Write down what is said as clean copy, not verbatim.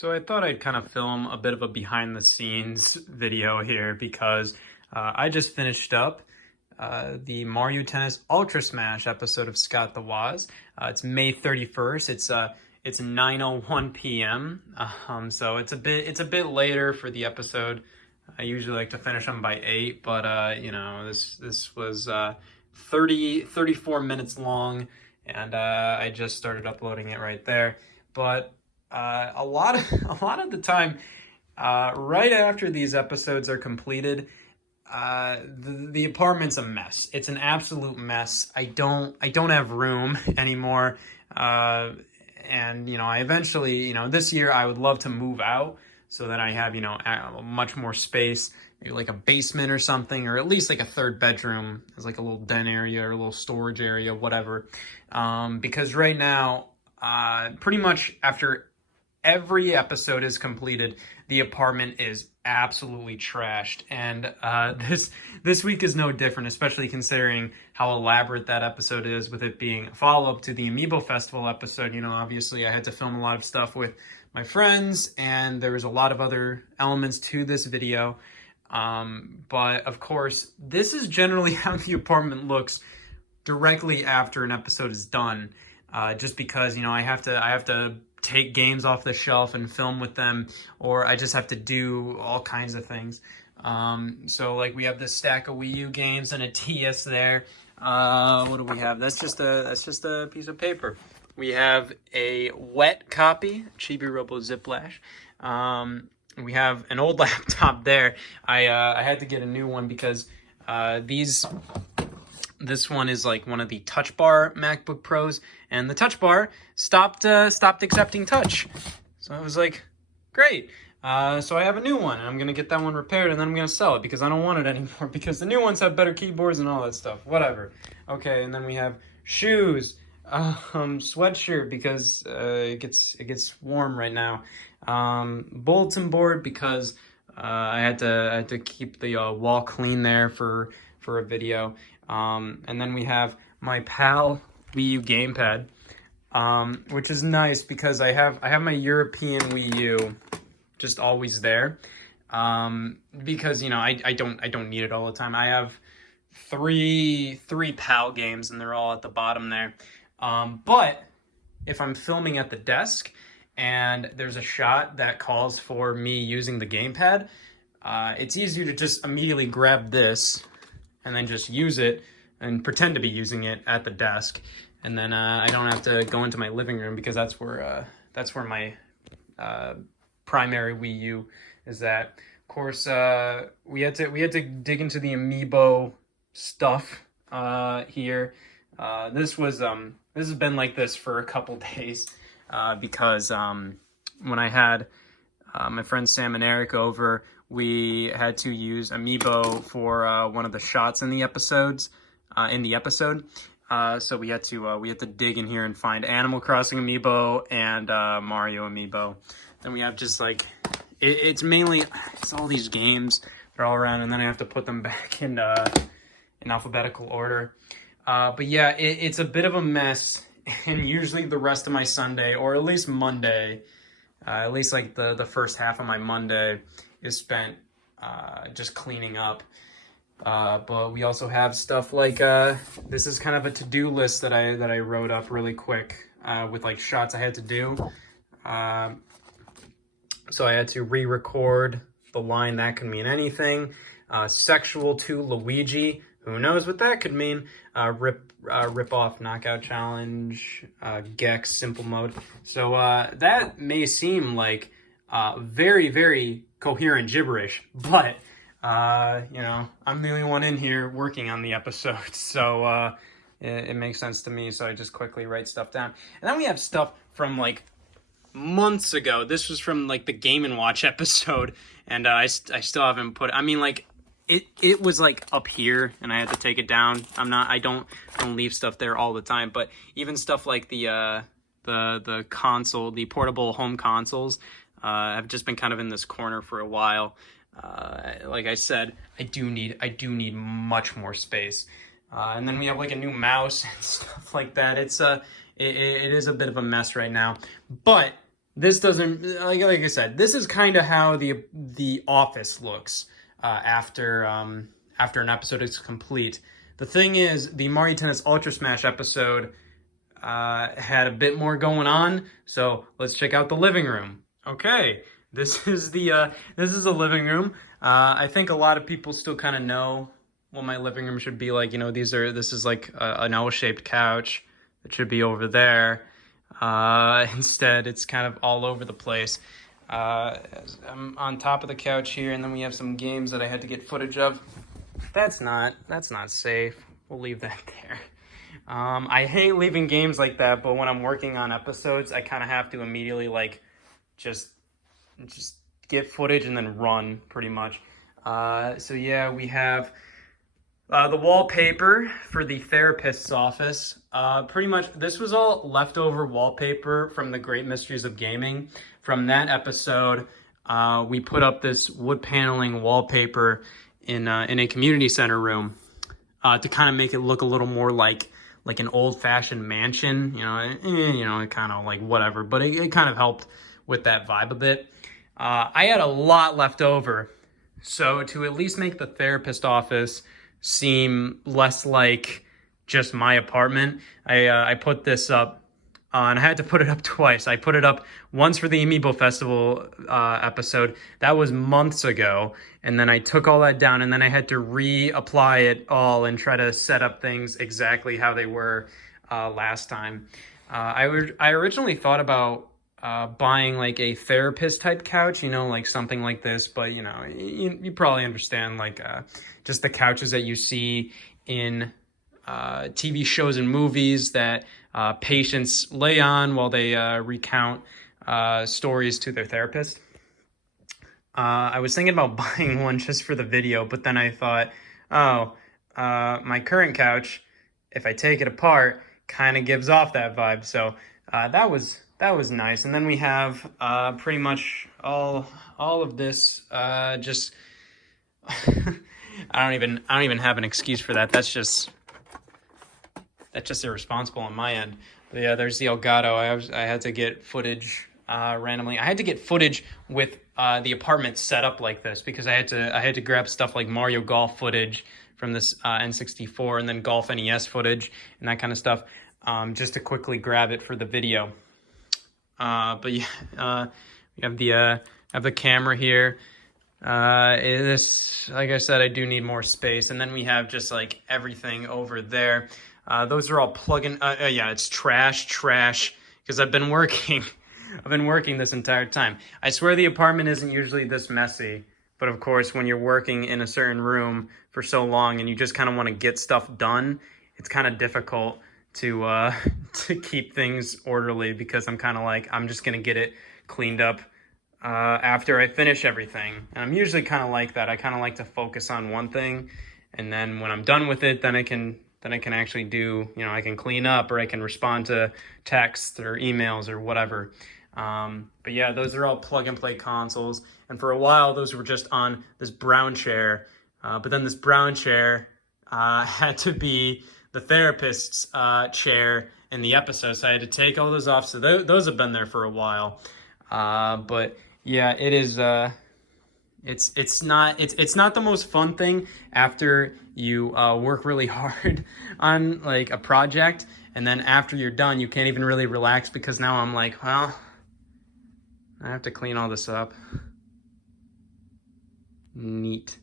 So I thought I'd kind of film a bit of a behind the scenes video here because I just finished up the Mario Tennis Ultra Smash episode of Scott the Woz. It's May 31st. It's 9:01 p.m. So it's a bit later for the episode. I usually like to finish them by 8, but this was 34 minutes long, and I just started uploading it right there. But a lot of the time, right after these episodes are completed, the apartment's a mess. It's an absolute mess. I don't have room anymore. And I eventually, this year I would love to move out so that I have, much more space, maybe like a basement or something, or at least like a third bedroom as like a little den area or a little storage area, whatever. Because right now, pretty much after every episode is completed, the apartment is absolutely trashed, and this week is no different, especially considering how elaborate that episode is, with it being a follow-up to the Amiibo Festival episode. Obviously I had to film a lot of stuff with my friends, and there was a lot of other elements to this video. But of course, this is generally how the apartment looks directly after an episode is done. Just because, I have to take games off the shelf and film with them, or I just have to do all kinds of things. So like we have this stack of Wii U games and a TS there. What do we have? That's just a piece of paper. We have a wet copy, Chibi Robo Ziplash. We have an old laptop there. I had to get a new one because this one is like one of the Touch Bar MacBook Pros, and the Touch Bar stopped accepting touch. So I was like, great. So I have a new one, and I'm going to get that one repaired, and then I'm going to sell it because I don't want it anymore, because the new ones have better keyboards and all that stuff. Whatever. Okay, and then we have shoes, sweatshirt because it gets warm right now. Bulletin board because I had to keep the wall clean there for a video. And then we have my PAL Wii U gamepad, which is nice because I have my European Wii U just always there, because I don't need it all the time. I have three PAL games, and they're all at the bottom there. But if I'm filming at the desk and there's a shot that calls for me using the gamepad, it's easier to just immediately grab this and then just use it and pretend to be using it at the desk, and then I don't have to go into my living room, because that's where my primary Wii U is at. Of course, we had to dig into the Amiibo stuff here. This has been like this for a couple days, because when I had my friends Sam and Eric over, we had to use Amiibo for one of the shots in the episode. So we had to dig in here and find Animal Crossing Amiibo and Mario Amiibo. Then we have just like it's all these games. They're all around, and then I have to put them back in alphabetical order. But yeah, it's a bit of a mess, and usually the rest of my Sunday, or at least Monday, at least like the first half of my Monday, is spent just cleaning up. But we also have stuff like this is kind of a to-do list that I wrote up really quick, with like shots I had to do. So I had to re-record the line "that could mean anything," sexual to Luigi, who knows what that could mean, rip off knockout challenge, Gex simple mode. So that may seem like very, very coherent gibberish, but I'm the only one in here working on the episode, so it makes sense to me, so I just quickly write stuff down. And then we have stuff from like months ago. This was from like the Game & Watch episode, and I still haven't put it. I mean, like it was like up here, and I had to take it down. I don't leave stuff there all the time, but even stuff like the console, the portable home consoles, have just been kind of in this corner for a while. Like I said, I do need much more space. And then we have like a new mouse and stuff like that. It is a bit of a mess right now, but this doesn't, like I said, this is kind of how the Office looks after an episode is complete. The thing is, the Mario Tennis Ultra Smash episode had a bit more going on, so let's check out the living room. Okay, this is the living room. I think a lot of people still kind of know what my living room should be like. You know, this is like an L-shaped couch that should be over there. Instead, it's kind of all over the place. I'm on top of the couch here, and then we have some games that I had to get footage of. That's not safe. We'll leave that there. I hate leaving games like that, but when I'm working on episodes, I kind of have to immediately like just get footage and then run pretty much. So yeah, we have the wallpaper for the therapist's office. Pretty much, this was all leftover wallpaper from the Great Mysteries of Gaming. From that episode, we put up this wood paneling wallpaper in a community center room to kind of make it look a little more like an old-fashioned mansion. It kind of like whatever, but it kind of helped with that vibe a bit. I had a lot left over, so to at least make the therapist office seem less like just my apartment, I put this up, and I had to put it up twice. I put it up once for the Amiibo Festival episode. That was months ago, and then I took all that down, and then I had to reapply it all and try to set up things exactly how they were last time. I originally thought about buying like a therapist type couch, like something like this, but you probably understand, like just the couches that you see in TV shows and movies that patients lay on while they recount stories to their therapist. I was thinking about buying one just for the video, but then I thought, my current couch, if I take it apart, kind of gives off that vibe. So that was nice. And then we have pretty much all of this. Just I don't even have an excuse for that. That's just irresponsible on my end. But yeah, there's the Elgato. I had to get footage randomly. I had to get footage with the apartment set up like this because I had to grab stuff like Mario Golf footage from this N64 and then Golf NES footage and that kind of stuff, just to quickly grab it for the video. But yeah, we have the camera here. This, like I said, I do need more space, and then we have just like everything over there. Those are all plug-in. Yeah, it's trash, because I've been working. I've been working this entire time. I swear the apartment isn't usually this messy, but of course, when you're working in a certain room for so long and you just kind of want to get stuff done, it's kind of difficult to keep things orderly because I'm kind of like, I'm just gonna get it cleaned up after I finish everything. And I'm usually kind of like that. I kind of like to focus on one thing, and then when I'm done with it, then I can actually do, I can clean up or I can respond to texts or emails or whatever. But yeah, those are all plug and play consoles. And for a while, those were just on this brown chair. But then this brown chair had to be the therapist's chair in the episode. So I had to take all those off. So those have been there for a while. But yeah, it is, it's not the most fun thing after you work really hard on like a project, and then after you're done, you can't even really relax because now I'm like, well, I have to clean all this up. Neat.